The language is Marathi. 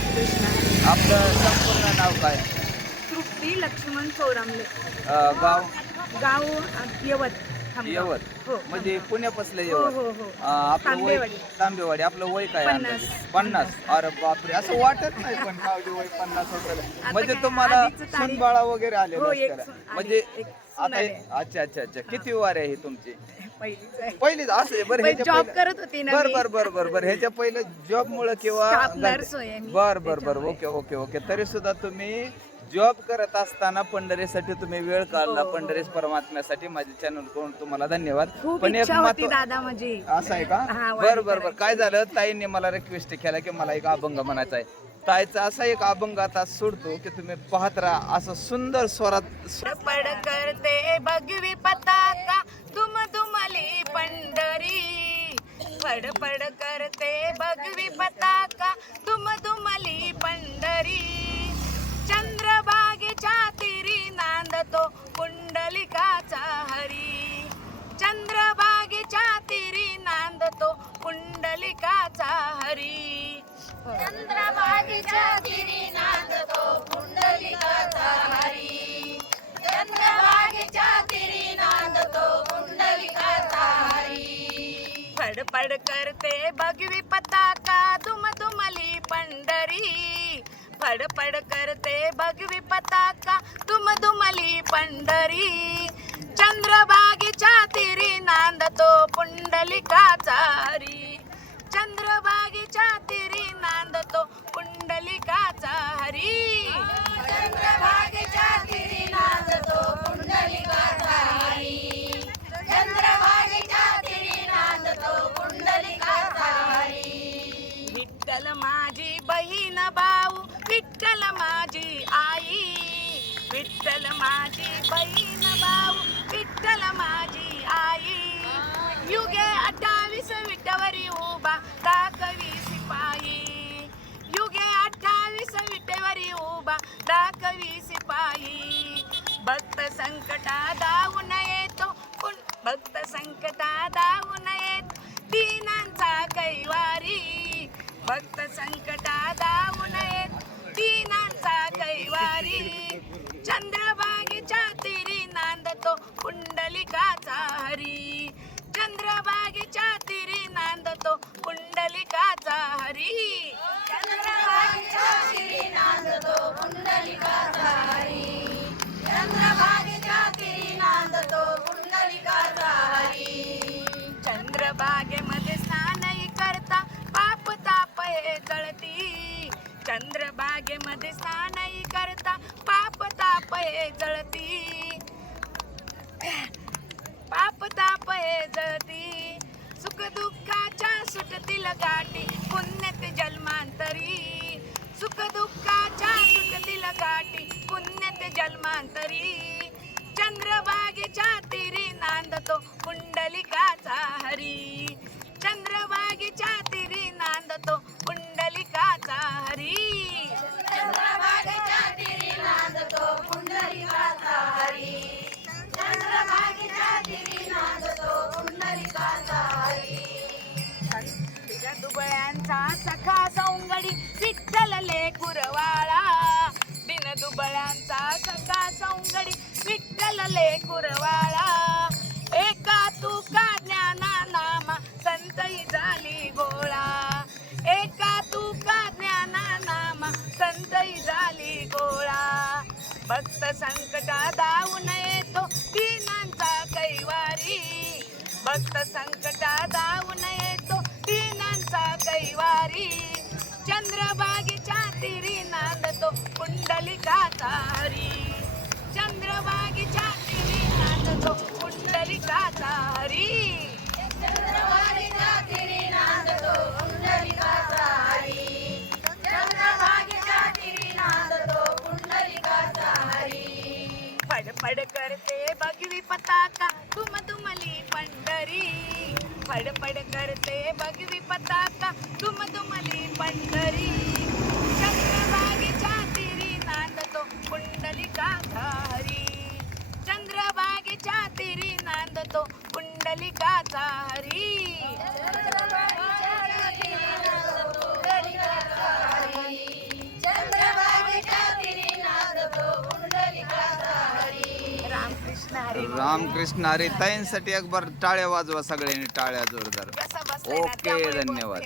रामकृष्ण. आपलं संपूर्ण नाव काय? तृप्ती लक्ष्मण चौरामले अ, गाव? गाव अ, यवत. यवत हो म्हणजे पुण्यापासलं हो यवत हो हो अ, आपलं वय तांबेवाडी. तांबेवाडी आपलं वय काय पन्नास. अंदाजे? पन्नास अरे बापरे असं वाटत नाही पण कावडी वय पन्नास म्हणजे काय, तुम्हाला आधीचं तारीख- सुनबाळा वगैरे हो, एक. सून- म्हणजे आली, एक सून आता आली. अच्छा अच्छा अच्छा किती वार आहे ही तुमची पहिलीच आहे पहिलीच असं आहे बरं पहिले ह्याच्या जॉब पहिलं- करत होती ना बर मी. बर बर बर बर ह्याच्या पहिलं जॉब मुळे किंवा Staff nurse होय मी. बर बर बर त्याच्यामुळे. ओके ओके ओके तरी सुद्धा तुम्ही जॉब करत असताना पंढरीसाठी तुम्ही वेळ काढला हो, हो. पंढरीस परमात्म्यासाठी माझ्या चॅनलकडून तुम्हाला धन्यवाद. खूप पण एक इच्छा होती महत्त्व दादा माझी. असं आहे का? हा, वारी बर बर बर. काय झालं? ताईंनी मला रिक्वेस्ट केला की मला एक अभंग म्हणायचा आहे. ताईचा असा एक अभंग आता सोडतो की तुम्ही पाहत राहा. असं सुंदर स्वरात पड करते भगवी पताका. तुम तुमली पंढरी. पड करते भगवी पताका. कुंडलिकाचा हरी. चंद्रभागेच्या तिरी नांदतो कुंडलिकाचा हरी. चंद्रभागेच्या तिरी नांदतो कुंडलिकाचा हरी. फडफड करते भगवी पताका दुम दुमली पंढरी. फडफड करते भगवी पताका दुम दुमली पंढरी. चंद्रभागेच्या तिरी नांदतो पुंडलिकाचा हरी. चंद्रभागेच्या तिरी नांदतो पुंडलिकाचा हरी. चंद्रभागेच्या तिरी नांदतो कुंडलिकाचा हरी. चंद्रभागेच्या तिरी नांदतो कुंडलिकाचा हरी. विठ्ठल माझी बहीण भाऊ विठ्ठल माझी आई. विठ्ठल माझी बहीण संकटा धावून येतो भक्त संकटा धावून येतो. दीनांचा कैवारी. भक्त संकटा धावून येतो. दीनांचा कैवारी. चंद्रभागेच्या तिरी नांदतो कुंडलिकाचा हरी. चंद्रभागेच्या तिरी नांदतो कुंडलिकाचा हरी. चंद्रभागेच्या चंद्रबागेमध्ये स्नानही करता पाप ताप हे जळती. लेकुरवाळा एका तुका ज्ञाना नामा संतई झाली गोळा. एका तुका ज्ञाना नामा संतई झाली गोळा. भक्त संकटा धावून येतो तिनांचा कैवारी. भक्त संकटा धावून येतो तिनांचा कैवारी. चंद्रभागेच्या तिरी नांदतो कुंडलिकाचा फड करते भगवी पताका. तुम तुमली पंढरी. फडफड करते भगवी पताका. तुम तुमली पंढरी. चंद्रबागेच्या तिरी नांदतो कुंडलिका धारी चंद्रबागेच्या तिरी नांदतो कुंडलिका धारी रामकृष्ण हरी ताईंसाठी एक बार टाळ्या वाजवा सगळ्यांनी टाळ्या जोरदार ओके धन्यवाद.